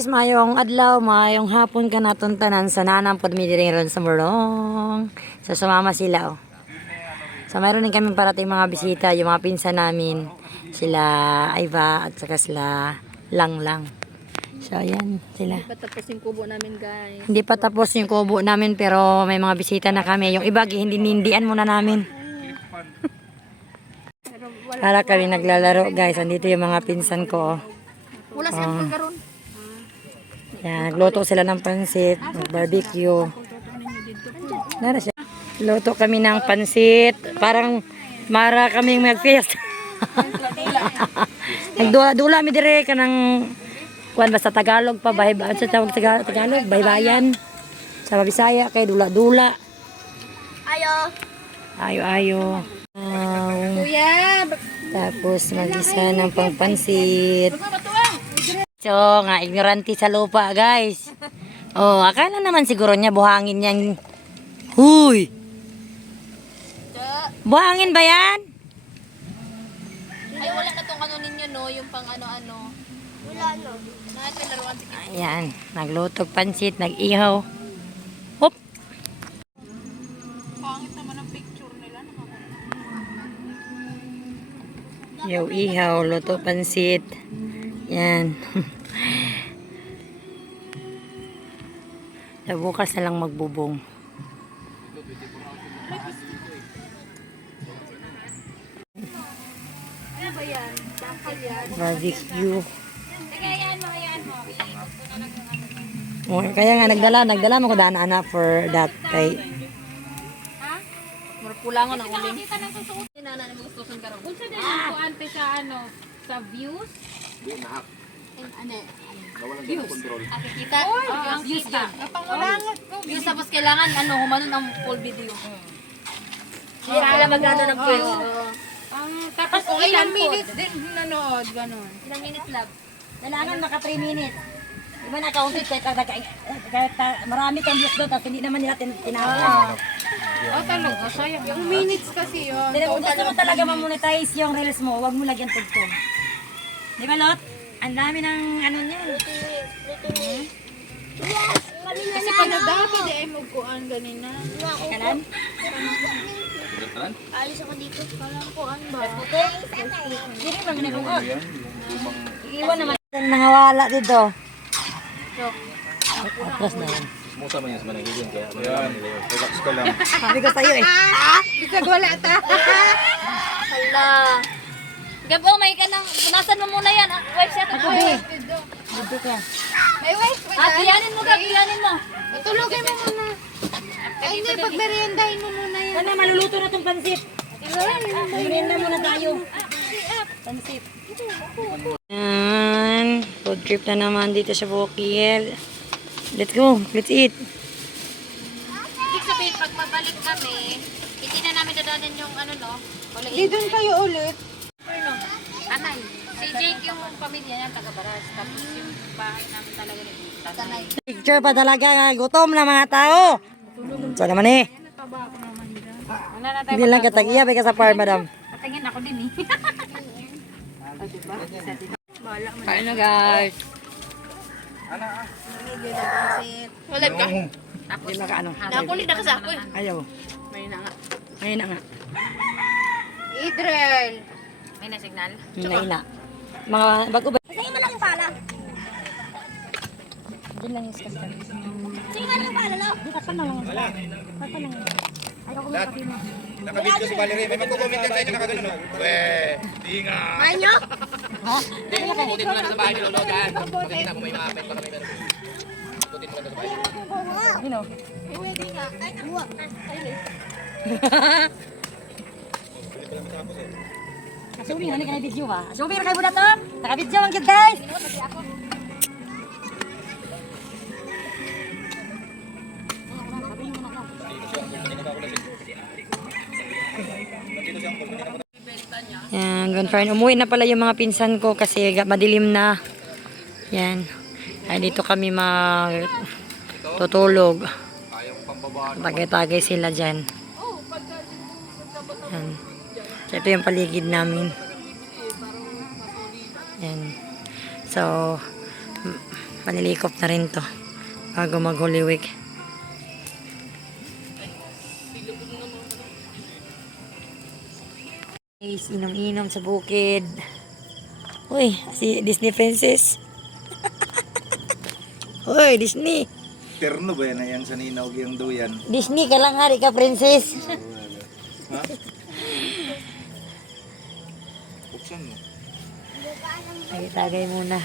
guys, mayong adlaw, mayong hapon ka naton tanan sa nanang pod mi diri ron sa Morong. So sumama sila oh. So mayroon din kami parating mga bisita, yung mga pinsan namin. Sila Aiva at saka sila Lang Lang. So ayan sila. Patapos yung kubo namin guys. Hindi pa tapos yung kubo namin pero may mga bisita na kami. Yung iba hindi nindian muna namin. Para kami naglalaro guys. Andito yung mga pinsan ko. oh. Wala silang pagkaroon. Yan, nagluto sila ng pansit, barbecue. Nara siya. Luto kami ng pansit. Parang mara kaming mag-feast. Nagdula-dula mi dire ka ng kuan basta Tagalog pa bahay ba sa tawag Tagalog, baybayan. Sa Bisaya kay dula-dula. Ayo. Ayo-ayo. Um, Kuya. tapos mag-isa ng pangpansit. So, nga, ignorante sa lupa, guys. Oh, akala naman siguro niya buhangin yan. Huy! Buhangin ba yan? Ay wala na tong ano ninyo no, yung pang ano-ano. Wala no. Nakita laruan Ayan, naglutog pansit, nag-ihaw. Hop! Pangit naman ang picture nila. Ihaw, ihaw, luto pansit. Yan. so, bukas na lang magbubong. Ano. Barbecue. Oh, kaya nga nagdala, nagdala mo ko daan anak for that kay Ha? Marpulangon ang uling. Kita nang susuot. Sinana ni mo gusto sun karon. Unsa din ang kuante sa ano? Sa views? And ano? Views. Akikita? Ang views ka. Pangulangot ko. Views tapos kailangan ano, humanon ang full video. Hindi sila magano ng views. tapos kung ilang minutes din nanood, ganun. Ilang minutes lang. Kailangan maka 3 minutes. Di ba na-counted kahit, kahit marami kang views doon tapos hindi naman nila tin tinawag. Oh, talaga. Sayang. Yung minutes kasi yun. Pero kung gusto mo talaga ma-monetize yung reels mo, huwag mo lagyan tugtog. Di ba, Lot? Ang dami ng ano niya. Kasi pag nagdami di ay magkuhan ganina. Kanan? Alis ako dito. Parang kuhan ba? Hindi ba ginagawa? Iiwan naman. Nangawala dito. Atras na yan. Musa man yan sa managiging kaya ano yan, relax ka lang. Sabi ko sa'yo eh. Bisag wala ta. Hala. Gabo, may ka nang, punasan mo muna yan. ah. Website ako. Dito ka. May website. Ah, kiyanin mo ka, kiyanin mo. Tulogin mo muna. Ay, hindi, pag meriendahin mo muna yan. Ano, maluluto na tong pansit. Merienda muna tayo. Pansit. Yan. Food trip na naman dito sa Bukil. Let's go. Let's eat. Ibig sabihin, pag mabalik kami, hindi na namin dadanan yung ano, no? Di doon kayo ulit. Ano? Anay. Si Jake yung pamilya niya, taga-Baras. Tapos yung bahay namin talaga ni Tanay. Picture pa talaga. Gutom na mga tao. So naman eh. Ano? Hindi lang katag-iya. Bika sa par, madam. Patingin ako din eh. Kain na guys. Wala ka? Hindi maka ano. Napuli na kasi ako eh. Ayaw. May na nga. Ayun na nga. Idrel. May na signal? Ayun na. Mga bago ba? Sige malaking pala. Diyan lang yung skaskan. Sige malaking pala lo. Di ka pa na lang. Pa pa lang. Ay ako mga kapino. Nakabidyo si Valerie, may magko-comment yan sa inyo nakagano no? Weh, di nga. Anyo? Ha? Hindi, ikutin mo lang sa bahay nilulugan. Pagkita mo may mapit baka may ganun. Ikutin mo lang sa bahay. You know. Asumi, ano ka na video ba? Asumi, kayo mo na to? Naka-video ang kid guys! Yan, gunfire. Umuwi na pala yung mga pinsan ko kasi madilim na. Yan. Ay, dito kami mag tutulog. Tagay-tagay sila dyan. Yan. So, ito yung paligid namin. Yan. So, m- Panilikop na rin to. Bago mag Holy Week. Guys, inom-inom sa bukid. Uy, si Disney Princess. Uy, Disney. Terno ba yan na yung sa ninaw yung duyan? Disney ka lang hari ka, princess. Ha? Tagay-tagay muna.